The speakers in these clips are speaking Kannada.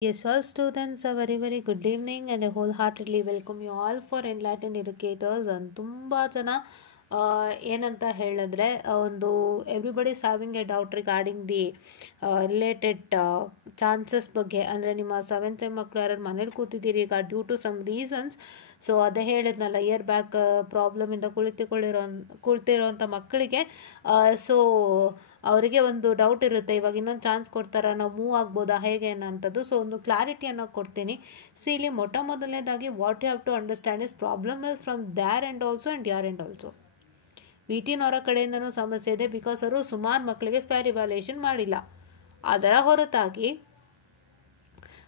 Yes, all students, a very good evening and I wholeheartedly welcome you all for Enlightened Educators. And ತುಂಬ ಜನ ಏನಂತ ಹೇಳಿದ್ರೆ ಒಂದು everybody's having A doubt regarding the related chances ಬಗ್ಗೆ. ಅಂದರೆ ನಿಮ್ಮ 7th sem ಮಕ್ಕಳು ಯಾರು ಮನೇಲಿ ಕೂತಿದ್ದೀರಿ ಈಗ due to some reasons. So ಅದೇ ಹೇಳಿದ್ನಲ್ಲ, ಇಯರ್ ಬ್ಯಾಕ್ ಪ್ರಾಬ್ಲಮಿಂದ ಕುಳಿತಿರೋಂಥ ಮಕ್ಕಳಿಗೆ ಸೊ ಅವರಿಗೆ ಒಂದು ಡೌಟ್ ಇರುತ್ತೆ, ಇವಾಗ ಇನ್ನೊಂದು ಚಾನ್ಸ್ ಕೊಡ್ತಾರ, ನಾವು ಮೂವ್ ಆಗ್ಬೋದಾ ಹೇಗೆ ಅನ್ನೋಂಥದ್ದು. ಸೊ ಒಂದು ಕ್ಲಾರಿಟಿಯನ್ನು ಕೊಡ್ತೀನಿ. ಸಿ ಇಲ್ಲಿ ಮೊದಲನೇದಾಗಿ what you have to understand is problem is from their end also and your end also. ವಿಟಿನವರ ಕಡೆಯಿಂದನೂ ಸಮಸ್ಯೆ ಇದೆ, ಬಿಕಾಸ್ ಅವರು ಸುಮಾರು ಮಕ್ಕಳಿಗೆ ಫೇರ್ ಇವ್ಯಾಲ್ಯೂಯೇಷನ್ ಮಾಡಿಲ್ಲ.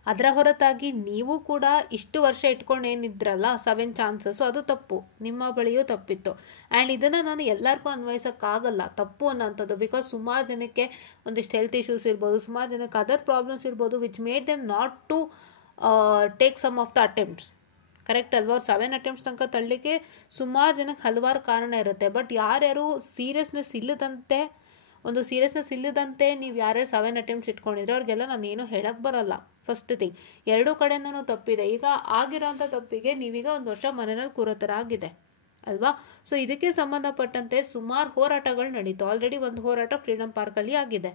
ಅದರ ಹೊರತಾಗಿ ನೀವು ಕೂಡ ಇಷ್ಟು ವರ್ಷ ಇಟ್ಕೊಂಡು ಏನಿದ್ರಲ್ಲ 7 ಚಾನ್ಸಸ್, ಅದು ತಪ್ಪು, ನಿಮ್ಮ ಬಳಿಯೂ ತಪ್ಪಿತ್ತು. ಆ್ಯಂಡ್ ಇದನ್ನು ನಾನು ಎಲ್ಲರಿಗೂ ಅನ್ವಯಿಸೋಕ್ಕಾಗಲ್ಲ ತಪ್ಪು ಅನ್ನೋಂಥದ್ದು, ಬಿಕಾಸ್ ಸುಮಾರು ಜನಕ್ಕೆ ಒಂದಿಷ್ಟು ಹೆಲ್ತ್ ಇಶ್ಯೂಸ್ ಇರ್ಬೋದು, ಸುಮಾರು ಜನಕ್ಕೆ ಅದರ್ ಪ್ರಾಬ್ಲಮ್ಸ್ ಇರ್ಬೋದು, which made them not to take some of the attempts. Correct ಅಲ್ವಾ? 7 ಅಟೆಂಪ್ಟ್ಸ್ ತನಕ ತಳ್ಳಲಿಕ್ಕೆ ಸುಮಾರು ಜನಕ್ಕೆ ಹಲವಾರು ಕಾರಣ ಇರುತ್ತೆ. ಬಟ್ ಯಾರ್ಯಾರು ಸೀರಿಯಸ್ನೆಸ್ ಇಲ್ಲದಂತೆ ನೀವು ಯಾರ್ಯಾರು 7 ಅಟೆಂಪ್ಟ್ಸ್ ಇಟ್ಕೊಂಡಿದ್ರೆ ಅವ್ರಿಗೆಲ್ಲ ನಾನು ಏನು ಹೇಳಕ್ಕೆ ಬರಲ್ಲ. ಫಸ್ಟ್ ಥಿಂಗ್, ಎರಡೂ ಕಡೆಯಿಂದನೂ ತಪ್ಪಿದೆ. ಈಗ ಆಗಿರೋಂಥ ತಪ್ಪಿಗೆ ನೀವೀಗ 1 ವರ್ಷ ಮನೆಯಲ್ಲಿ ಕೂರೋ ಥರ ಆಗಿದೆ ಅಲ್ವಾ? ಸೊ ಇದಕ್ಕೆ ಸಂಬಂಧಪಟ್ಟಂತೆ ಸುಮಾರು ಹೋರಾಟಗಳು ನಡೀತು. ಆಲ್ರೆಡಿ ಒಂದು ಹೋರಾಟ ಫ್ರೀಡಮ್ ಪಾರ್ಕಲ್ಲಿ ಆಗಿದೆ.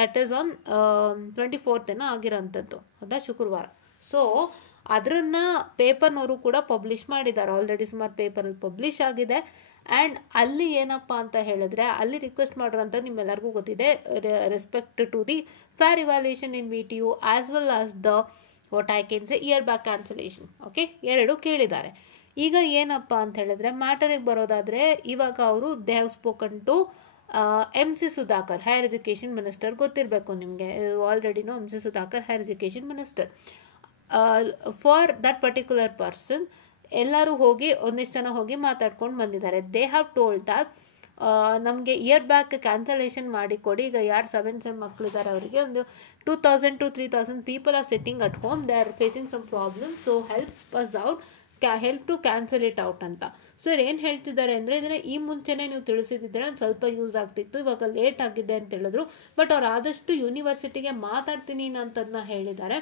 ದಟ್ ಈಸ್ ಆನ್ 24th ಆಗಿರೋಂಥದ್ದು, ಹೌದಾ, ಶುಕ್ರವಾರ. ಸೊ ಅದನ್ನ ಪೇಪರ್ನವರು ಕೂಡ ಪಬ್ಲಿಷ್ ಮಾಡಿದ್ದಾರೆ. ಆಲ್ರೆಡಿ ಸುಮಾರು ಪೇಪರಲ್ಲಿ ಪಬ್ಲಿಷ್ ಆಗಿದೆ. ಆ್ಯಂಡ್ ಅಲ್ಲಿ ಏನಪ್ಪ ಅಂತ ಹೇಳಿದ್ರೆ, ಅಲ್ಲಿ ರಿಕ್ವೆಸ್ಟ್ ಮಾಡಿರೋಂಥದ್ದು ನಿಮ್ಮೆಲ್ಲರಿಗೂ ಗೊತ್ತಿದೆ, respect to the fair evaluation in VTU as well as the what I can say year back cancellation. Okay, ಎರಡು ಕೇಳಿದ್ದಾರೆ. ಈಗ ಏನಪ್ಪ ಅಂತ ಹೇಳಿದ್ರೆ, ಮ್ಯಾಟರಿಗೆ ಬರೋದಾದರೆ, ಇವಾಗ ಅವರು they have spoken to MC Sudhakar, higher education minister. ಗೊತ್ತಿರಬೇಕು ನಿಮಗೆ, ಆಲ್ರೆಡಿನೋ MC Sudhakar higher education minister. For that particular person ಎಲ್ಲರೂ ಹೋಗಿ ಒಂದಿಷ್ಟು ಜನ ಹೋಗಿ ಮಾತಾಡ್ಕೊಂಡು ಬಂದಿದ್ದಾರೆ. ದೇ ಹ್ಯಾವ್ ಟೋಲ್ಡ್ ದಟ್ ನಮಗೆ ಇಯರ್ ಬ್ಯಾಕ್ ಕ್ಯಾನ್ಸಲೇಷನ್ ಮಾಡಿ ಕೊಡಿ. ಈಗ ಯಾರು 7th sem ಮಕ್ಕಳಿದ್ದಾರೆ ಅವರಿಗೆ ಒಂದು 2000 to 3000 people are sitting at home, they are facing some problem, so help us out, help to cancel it out ಅಂತ. ಸೊ ಏನು ಹೇಳ್ತಿದ್ದಾರೆ ಅಂದರೆ, ಇದನ್ನು ಈ ಮುಂಚೆನೇ ನೀವು ತಿಳಿಸಿದ್ರೆ ಒಂದು ಸ್ವಲ್ಪ ಯೂಸ್ ಆಗ್ತಿತ್ತು, ಇವಾಗ ಲೇಟ್ ಆಗಿದೆ ಅಂತ ಹೇಳಿದ್ರು. ಬಟ್ ಅವ್ರು ಆದಷ್ಟು ಯೂನಿವರ್ಸಿಟಿಗೆ ಮಾತಾಡ್ತೀನಿ ಅಂತದನ್ನ ಹೇಳಿದ್ದಾರೆ.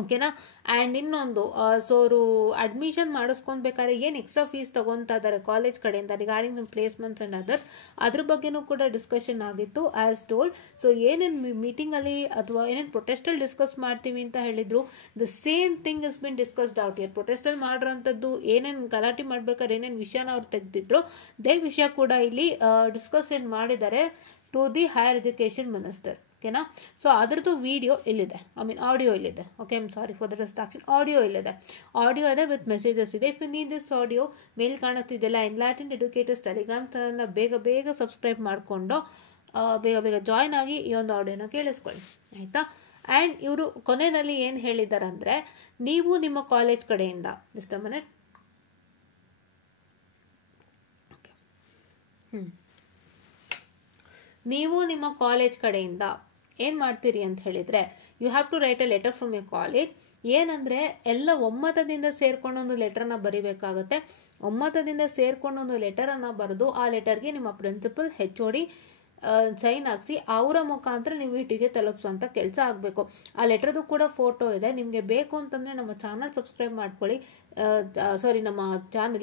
ಓಕೆನಾ? ಆ್ಯಂಡ್ ಇನ್ನೊಂದು, ಸೊ ಅವರು ಅಡ್ಮಿಷನ್ ಮಾಡಿಸ್ಕೊಳ್ಬೇಕಾದ್ರೆ ಏನು ಎಕ್ಸ್ಟ್ರಾ ಫೀಸ್ ತೊಗೊತಾ ಇದ್ದಾರೆ ಕಾಲೇಜ್ ಕಡೆಯಿಂದ regarding some placements and others, ಅದ್ರ ಬಗ್ಗೆನೂ ಕೂಡ ಡಿಸ್ಕಷನ್ ಆಗಿತ್ತು ಆ್ಯಸ್ ಟೋಲ್ಡ್. ಸೊ ಏನೇನು ಮೀಟಿಂಗಲ್ಲಿ ಅಥವಾ ಏನೇನು ಪ್ರೊಟೆಸ್ಟಲ್ಲಿ ಡಿಸ್ಕಸ್ ಮಾಡ್ತೀವಿ ಅಂತ ಹೇಳಿದ್ರು, the same thing is been discussed out year. ಪ್ರೊಟೆಸ್ಟಲ್ಲಿ ಮಾಡಿರೋಂಥದ್ದು ಏನೇನು ಗಲಾಟೆ ಮಾಡ್ಬೇಕಾದ್ರೆ ಏನೇನು ವಿಷಯನ ಅವ್ರು ತೆಗೆದಿದ್ರು, ದೇ ವಿಷಯ ಕೂಡ ಇಲ್ಲಿ ಡಿಸ್ಕಷನ್ ಮಾಡಿದ್ದಾರೆ to the higher education minister. ಓಕೆನಾ? ಸೊ ಅದರದ್ದು ವಿಡಿಯೋ ಇಲ್ಲಿದೆ, ಆಡಿಯೋ ಇಲ್ಲಿದೆ. Okay, I'm sorry for the distraction. Audio ಇದೆ ವಿತ್ ಮೆಸೇಜಸ್ ಇದೆ. If you need this audio, ಮೇಲ್ ಕಾಣಿಸ್ತಿದೆಯಲ್ಲ, ಎನ್ಲೈಟೆಂಡ್ ಎಡ್ಯುಕೇಟರ್ಸ್ ಟೆಲಿಗ್ರಾಮ್ ಚಾನಲ್ನ ಬೇಗ ಸಬ್ಸ್ಕ್ರೈಬ್ ಮಾಡಿಕೊಂಡು ಬೇಗ ಜಾಯ್ನ್ ಆಗಿ ಈ ಒಂದು ಆಡಿಯೋನ ಕೇಳಿಸ್ಕೊಳ್ಳಿ, ಆಯಿತಾ? ಆ್ಯಂಡ್ ಇವರು ಕೊನೆಯಲ್ಲಿ ಏನು ಹೇಳಿದ್ದಾರೆ ಅಂದರೆ, ನೀವು ನಿಮ್ಮ ಕಾಲೇಜ್ ಕಡೆಯಿಂದ ನೀವು ನಿಮ್ಮ ಕಾಲೇಜ್ ಕಡೆಯಿಂದ ಏನು ಮಾಡ್ತೀರಿ ಅಂತ ಹೇಳಿದರೆ, you have to write a letter from your college. ಏನಂದರೆ, ಎಲ್ಲ ಒಮ್ಮತದಿಂದ ಸೇರ್ಕೊಂಡು ಒಂದು ಲೆಟರ್ನ ಬರೀಬೇಕಾಗತ್ತೆ. ಒಮ್ಮತದಿಂದ ಸೇರ್ಕೊಂಡು ಒಂದು ಲೆಟರನ್ನು ಬರೆದು ಆ ಲೆಟರ್ಗೆ ನಿಮ್ಮ ಪ್ರಿನ್ಸಿಪಲ್ HOD ಸೈನ್ ಹಾಕ್ಸಿ ಅವರ ಮುಖಾಂತರ ನೀವು VTUಗೆ ತಲುಪಿಸುವಂಥ ಕೆಲಸ ಆಗಬೇಕು. ಆ ಲೆಟರ್ದು ಕೂಡ ಫೋಟೋ ಇದೆ. ನಿಮಗೆ ಬೇಕು ಅಂತಂದರೆ ನಮ್ಮ ಚಾನಲ್ ಸಬ್ಸ್ಕ್ರೈಬ್ ಮಾಡ್ಕೊಳ್ಳಿ, ನಮ್ಮ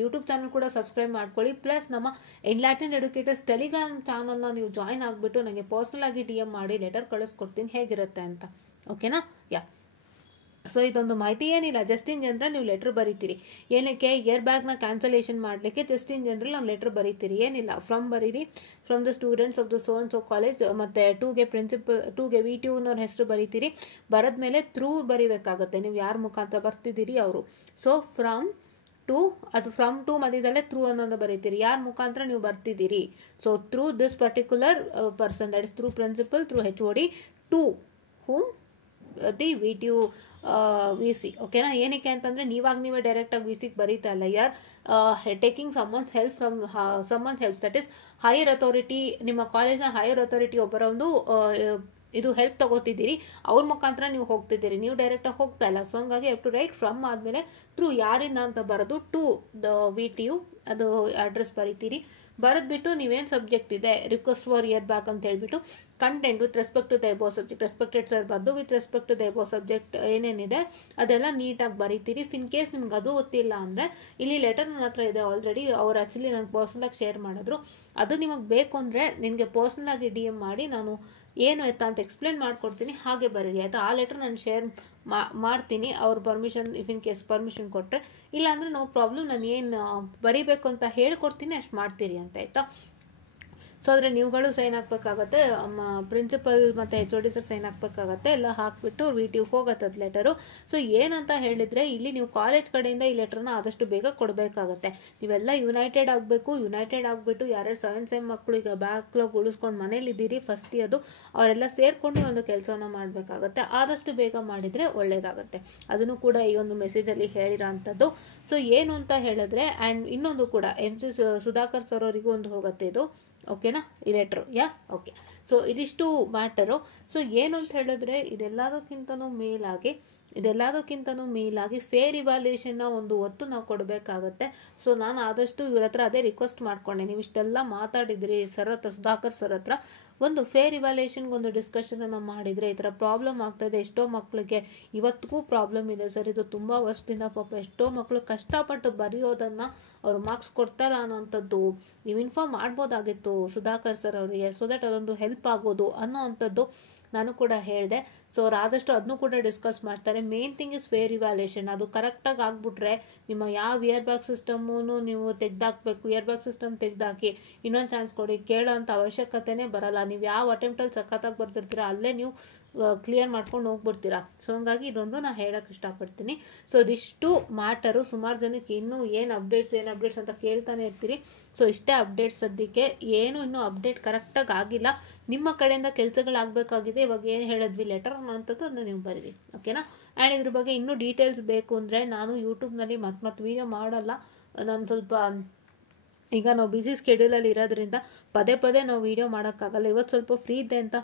ಯೂಟ್ಯೂಬ್ ಚಾನಲ್ ಕೂಡ ಸಬ್ಸ್ಕ್ರೈಬ್ ಮಾಡ್ಕೊಳ್ಳಿ. ಪ್ಲಸ್ ನಮ್ಮ ಎನ್ಲೈಟೆಂಡ್ ಎಡ್ಯುಕೇಟರ್ಸ್ ಟೆಲಿಗ್ರಾಮ್ ಚಾನಲ್ನ ನೀವು ಜಾಯ್ನ್ ಆಗಿಬಿಟ್ಟು ನನಗೆ ಪರ್ಸ್ನಲ್ ಆಗಿ DM ಮಾಡಿ ಲೆಟರ್ ಕಳಿಸ್ಕೊಡ್ತೀನಿ ಹೇಗಿರುತ್ತೆ ಅಂತ. ಓಕೆನಾ? ಸೊ ಇದೊಂದು ಮಾಹಿತಿ ಏನಿಲ್ಲ, ಜಸ್ಟ್ ಇನ್ ಜನರಲ್ ನೀವು ಲೆಟರ್ ಬರೀತೀರಿ. ಏನಕ್ಕೆ? ಇಯರ್ ಬ್ಯಾಗ್ನ ಕ್ಯಾನ್ಸಲೇಷನ್ ಮಾಡಲಿಕ್ಕೆ ಜಸ್ಟ್ ಇನ್ ಜನರಲ್ ನಾವು ಲೆಟರ್ ಬರೀತೀರಿ. ಏನಿಲ್ಲ, ಬರೀರಿ from the students of the so and so college, ಮತ್ತು 2ಗೆ ಪ್ರಿನ್ಸಿಪಲ್ 2ಗೆ VTUನವ್ರ ಹೆಸರು ಬರೀತೀರಿ. ಬರೆದ್ಮೇಲೆ ಥ್ರೂ ಬರೀಬೇಕಾಗುತ್ತೆ, ನೀವು ಯಾರ ಮುಖಾಂತರ ಬರ್ತಿದ್ದೀರಿ ಅವರು. ಸೊ ಫ್ರಮ್ ಟು ಮಧ್ಯದಲ್ಲೇ ಥ್ರೂ ಅನ್ನೋದು ಬರೀತೀರಿ, ಯಾರ ಮುಖಾಂತರ ನೀವು ಬರ್ತಿದ್ದೀರಿ. So through this particular person, that is through principal, through HOD, to whom the VTU VC. ಓಕೆನಾ? ಏನಕ್ಕೆ ಅಂತಂದರೆ, ನೀವೇ ಡೈರೆಕ್ಟಾಗಿ VCಗೆ ಬರೀತಾ ಇಲ್ಲ, taking someone's help from someone helps, that is higher authority, ನಿಮ್ಮ ಕಾಲೇಜ್ನ ಹೈಯರ್ ಅಥಾರಿಟಿ ಒಬ್ಬರ ಒಂದು ಇದು ಹೆಲ್ಪ್ ತಗೋತಿದ್ದೀರಿ, ಅವ್ರ ಮುಖಾಂತರ ನೀವು ಹೋಗ್ತಿದ್ದೀರಿ, ನೀವು ಡೈರೆಕ್ಟಾಗಿ ಹೋಗ್ತಾ ಇಲ್ಲ. ಸೊ ಹಂಗಾಗಿ ಹ್ಯಾವ್ ಟು ರೈಟ್ ಫ್ರಮ್ ಆದಮೇಲೆ ಥ್ರೂ ಯಾರಿಂದ ಅಂತ ಬರೋದು ಟು ದ VTU ಅದು ಅಡ್ರೆಸ್ ಬರೀತೀರಿ. ಬರೆದ್ಬಿಟ್ಟು ನೀವೇನು ಸಬ್ಜೆಕ್ಟ್ ಇದೆ ರಿಕ್ವೆಸ್ಟ್ ಫಾರ್ ಇಯರ್ ಬ್ಯಾಕ್ ಅಂತ ಹೇಳ್ಬಿಟ್ಟು content with respect to the above subject respected sir ಬರೆದು with respect to the above subject ಏನೇನಿದೆ ಅದೆಲ್ಲ ನೀಟಾಗಿ ಬರೀತೀರಿ. ಇನ್ ಕೇಸ್ ನಿಮ್ಗೆ ಅದು ಗೊತ್ತಿಲ್ಲ ಅಂದರೆ ಇಲ್ಲಿ ಲೆಟರ್ ನನ್ನ ಹತ್ರ ಇದೆ ಆಲ್ರೆಡಿ, ಅವ್ರು ಆ್ಯಕ್ಚುಲಿ ನಂಗೆ ಪರ್ಸ್ನಲಾಗಿ ಶೇರ್ ಮಾಡಿದ್ರು. ಅದು ನಿಮಗೆ ಬೇಕು ಅಂದರೆ ನಿನಗೆ ಪರ್ಸ್ನಲಾಗಿ DM ಮಾಡಿ ನಾನು ಏನು ಆಯ್ತಾ ಅಂತ ಎಕ್ಸ್ಪ್ಲೇನ್ ಮಾಡ್ಕೊಡ್ತೀನಿ, ಹಾಗೆ ಬರೀರಿ ಆಯಿತಾ. ಆ ಲೆಟರ್ ನಾನು ಶೇರ್ ಮಾಡ್ತೀನಿ ಅವ್ರ ಪರ್ಮಿಷನ್, ಇನ್ ಕೇಸ್ ಪರ್ಮಿಷನ್ ಕೊಟ್ಟರೆ. ಇಲ್ಲಾಂದರೆ ನೋ ಪ್ರಾಬ್ಲಮ್, ನಾನು ಏನು ಬರೀಬೇಕು ಅಂತ ಹೇಳ್ಕೊಡ್ತೀನಿ ಅಷ್ಟು ಮಾಡ್ತೀರಿ ಅಂತ ಆಯಿತಾ. ಸೊ ಆದರೆ ನೀವುಗಳು ಸೈನ್ ಹಾಕಬೇಕಾಗತ್ತೆ, ಪ್ರಿನ್ಸಿಪಲ್ ಮತ್ತು HOD ಸರ್ ಸೈನ್ ಹಾಕಬೇಕಾಗತ್ತೆ. ಎಲ್ಲ ಹಾಕಿಬಿಟ್ಟು VTಗೆ ಹೋಗತ್ತೆ ಅದು ಲೆಟರು. ಸೊ ಏನಂತ ಹೇಳಿದರೆ ಇಲ್ಲಿ ನೀವು ಕಾಲೇಜ್ ಕಡೆಯಿಂದ ಈ ಲೆಟ್ರನ್ನ ಆದಷ್ಟು ಬೇಗ ಕೊಡಬೇಕಾಗತ್ತೆ. ನೀವೆಲ್ಲ ಯುನೈಟೆಡ್ ಆಗಬೇಕು. ಯುನೈಟೆಡ್ ಆಗಿಬಿಟ್ಟು ಯಾರ್ಯಾರು 7th ಸೆಮ್ ಮಕ್ಕಳು ಈಗ ಬ್ಯಾಕ್ಲಾಗ್ ಉಳಿಸ್ಕೊಂಡು ಮನೇಲಿದ್ದೀರಿ ಫಸ್ಟ್ ಇಯರ್ದು, ಅವರೆಲ್ಲ ಸೇರ್ಕೊಂಡು ಒಂದು ಕೆಲಸವನ್ನು ಮಾಡಬೇಕಾಗತ್ತೆ. ಆದಷ್ಟು ಬೇಗ ಮಾಡಿದರೆ ಒಳ್ಳೆಯದಾಗತ್ತೆ. ಅದನ್ನು ಕೂಡ ಈ ಒಂದು ಮೆಸೇಜಲ್ಲಿ ಹೇಳಿರೋ ಅಂಥದ್ದು. ಸೊ ಏನು ಅಂತ ಹೇಳಿದ್ರೆ, ಆ್ಯಂಡ್ ಇನ್ನೊಂದು ಕೂಡ MC ಸುಧಾಕರ್ ಸರ್ ಅವರಿಗೂ ಒಂದು ಹೋಗುತ್ತೆ ಇದು, ಓಕೆನಾ, ಈ ಲೆಟ್ರು. ಓಕೆ. ಸೊ ಇದಿಷ್ಟು ಮ್ಯಾಟರು. ಸೊ ಏನು ಅಂತ ಹೇಳಿದ್ರೆ ಇದೆಲ್ಲದಕ್ಕಿಂತನೂ ಮೇಲಾಗಿ ಫೇರ್ ಇವ್ಯಾಲ್ಯೂಯೇಷನ್ನ ಒಂದು ಒತ್ತು ನಾವು ಕೊಡಬೇಕಾಗತ್ತೆ. ಸೊ ನಾನು ಆದಷ್ಟು ಇವ್ರ ಹತ್ರ ಅದೇ ರಿಕ್ವೆಸ್ಟ್ ಮಾಡ್ಕೊಂಡೆ, ನೀವು ಇಷ್ಟೆಲ್ಲ ಮಾತಾಡಿದ್ರಿ ಸರ್ ಹತ್ರ, ಸುಧಾಕರ್ ಸರ್ ಹತ್ರ ಒಂದು ಫೇರ್ ಇವ್ಯಾಲ್ಯೂಯೇಷನ್ಗೆ ಒಂದು ಡಿಸ್ಕಷನನ್ನು ಮಾಡಿದರೆ ಈ ಥರ ಪ್ರಾಬ್ಲಮ್ ಆಗ್ತಾಯಿದೆ. ಎಷ್ಟೋ ಮಕ್ಕಳಿಗೆ ಇವತ್ತಿಗೂ ಪ್ರಾಬ್ಲಮ್ ಇದೆ ಸರ್, ಇದು ತುಂಬ ವರ್ಷದಿಂದ ಪಾಪ ಎಷ್ಟೋ ಮಕ್ಕಳು ಕಷ್ಟಪಟ್ಟು ಬರೆಯೋದನ್ನು ಅವರು ಮಾರ್ಕ್ಸ್ ಕೊಡ್ತಾರ ಅನ್ನೋವಂಥದ್ದು ನೀವು ಇನ್ಫಾರ್ಮ್ ಮಾಡ್ಬೋದಾಗಿತ್ತು ಸುಧಾಕರ್ ಸರ್ ಅವರಿಗೆ, ಸೊ ದಟ್ ಅದೊಂದು ಹೆಲ್ಪ್ ಆಗೋದು ಅನ್ನೋ ಅಂಥದ್ದು ನಾನು ಕೂಡ ಹೇಳಿದೆ. ಸೊ ಅವ್ರು ಆದಷ್ಟು ಅದನ್ನು ಕೂಡ ಡಿಸ್ಕಸ್ ಮಾಡ್ತಾರೆ. Main thing is fair evaluation. ಅದು ಕರೆಕ್ಟಾಗಿ ಆಗ್ಬಿಟ್ರೆ ನಿಮ್ಮ ಯಾವ ಇಯರ್ ಬ್ಯಾಗ್ ಸಿಸ್ಟಮ್ಮೂ ನೀವು ತೆಗೆದಾಕಬೇಕು, ಇಯರ್ ಬ್ಯಾಗ್ ಸಿಸ್ಟಮ್ ತೆಗೆದಾಕಿ ಇನ್ನೊಂದು ಚಾನ್ಸ್ ಕೊಡಿ ಕೇಳೋ ಅಂಥ ಅವಶ್ಯಕತೆನೇ ಬರಲ್ಲ. ನೀವು ಯಾವ ಅಟೆಂಪ್ಟಲ್ಲಿ ಸಖತ್ತಾಗಿ ಬರ್ತಿರ್ತೀರ ಅಲ್ಲೇ ನೀವು ಕ್ಲಿಯರ್ ಮಾಡ್ಕೊಂಡು ಹೋಗ್ಬಿಡ್ತೀರಾ. ಸೊ ಹಂಗಾಗಿ ಇದೊಂದು ನಾನು ಹೇಳೋಕ್ಕೆ ಇಷ್ಟಪಡ್ತೀನಿ. ಸೊ ಇದಿಷ್ಟು ಮ್ಯಾಟರು. ಸುಮಾರು ಜನಕ್ಕೆ ಇನ್ನೂ ಏನು ಅಪ್ಡೇಟ್ಸ್ ಅಂತ ಕೇಳ್ತಾನೆ ಇರ್ತೀರಿ. ಸೊ ಇಷ್ಟೇ ಅಪ್ಡೇಟ್ಸ್ ಸದ್ಯಕ್ಕೆ, ಏನು ಇನ್ನೂ ಅಪ್ಡೇಟ್ ಕರೆಕ್ಟಾಗಿ ಆಗಿಲ್ಲ. ನಿಮ್ಮ ಕಡೆಯಿಂದ ಕೆಲಸಗಳಾಗಬೇಕಾಗಿದೆ. ಇವಾಗ ಏನು ಹೇಳಿದ್ವಿ ಲೆಟರ್ ಅನ್ನೋಂಥದ್ದು ಅದನ್ನ ನೀವು ಬರೀರಿ, ಓಕೆನಾ. ಆ್ಯಂಡ್ ಇದ್ರ ಬಗ್ಗೆ ಇನ್ನೂ ಡೀಟೇಲ್ಸ್ ಬೇಕು ಅಂದರೆ ನಾನು ಯೂಟ್ಯೂಬ್ನಲ್ಲಿ ಮತ್ತೆ ವೀಡಿಯೋ ಮಾಡಲ್ಲ. ನಾನು ಸ್ವಲ್ಪ ಈಗ ನಾವು ಬ್ಯುಸಿ ಸ್ಕೆಡ್ಯೂಲಲ್ಲಿ ಇರೋದ್ರಿಂದ ಪದೇ ನಾವು ವೀಡಿಯೋ ಮಾಡೋಕ್ಕಾಗಲ್ಲ. ಇವತ್ತು ಸ್ವಲ್ಪ ಫ್ರೀ ಇದೆ ಅಂತ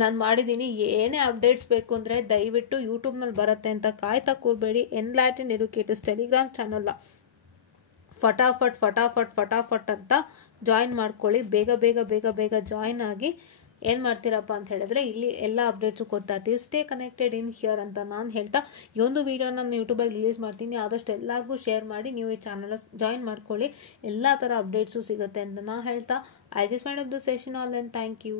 ನಾನು ಮಾಡಿದ್ದೀನಿ. ಏನೇ ಅಪ್ಡೇಟ್ಸ್ ಬೇಕು ಅಂದರೆ ದಯವಿಟ್ಟು ಯೂಟ್ಯೂಬ್ನಲ್ಲಿ ಬರುತ್ತೆ ಅಂತ ಕಾಯ್ತಾ ಕೂರಬೇಡಿ. ಎನ್ಲೈಟನ್ ಎಡ್ಯುಕೇಟರ್ಸ್ ಟೆಲಿಗ್ರಾಮ್ ಚಾನಲ್ನ ಫಟಾಫಟ್ ಅಂತ ಜಾಯಿನ್ ಮಾಡ್ಕೊಳ್ಳಿ. ಬೇಗ ಜಾಯಿನ್ ಆಗಿ ಏನು ಮಾಡ್ತೀರಪ್ಪ ಅಂತ ಹೇಳಿದ್ರೆ ಇಲ್ಲಿ ಎಲ್ಲ ಅಪ್ಡೇಟ್ಸು ಕೊಡ್ತಾ ಇರ್ತೀವಿ. ಸ್ಟೇ ಕನೆಕ್ಟೆಡ್ ಇನ್ ಹಿಯರ್ ಅಂತ ನಾನು ಹೇಳ್ತಾ ಈ ಒಂದು ವೀಡಿಯೋನ ನಾನು ಯೂಟ್ಯೂಬಲ್ಲಿ ರಿಲೀಸ್ ಮಾಡ್ತೀನಿ. ಆದಷ್ಟು ಎಲ್ಲರಿಗೂ ಶೇರ್ ಮಾಡಿ ನೀವು ಈ ಚಾನಲ್ನ ಜಾಯಿನ್ ಮಾಡ್ಕೊಳ್ಳಿ. ಎಲ್ಲ ಥರ ಅಪ್ಡೇಟ್ಸು ಸಿಗುತ್ತೆ ಅಂತ ನಾನು ಹೇಳ್ತಾ I just mind off the session all and thank you.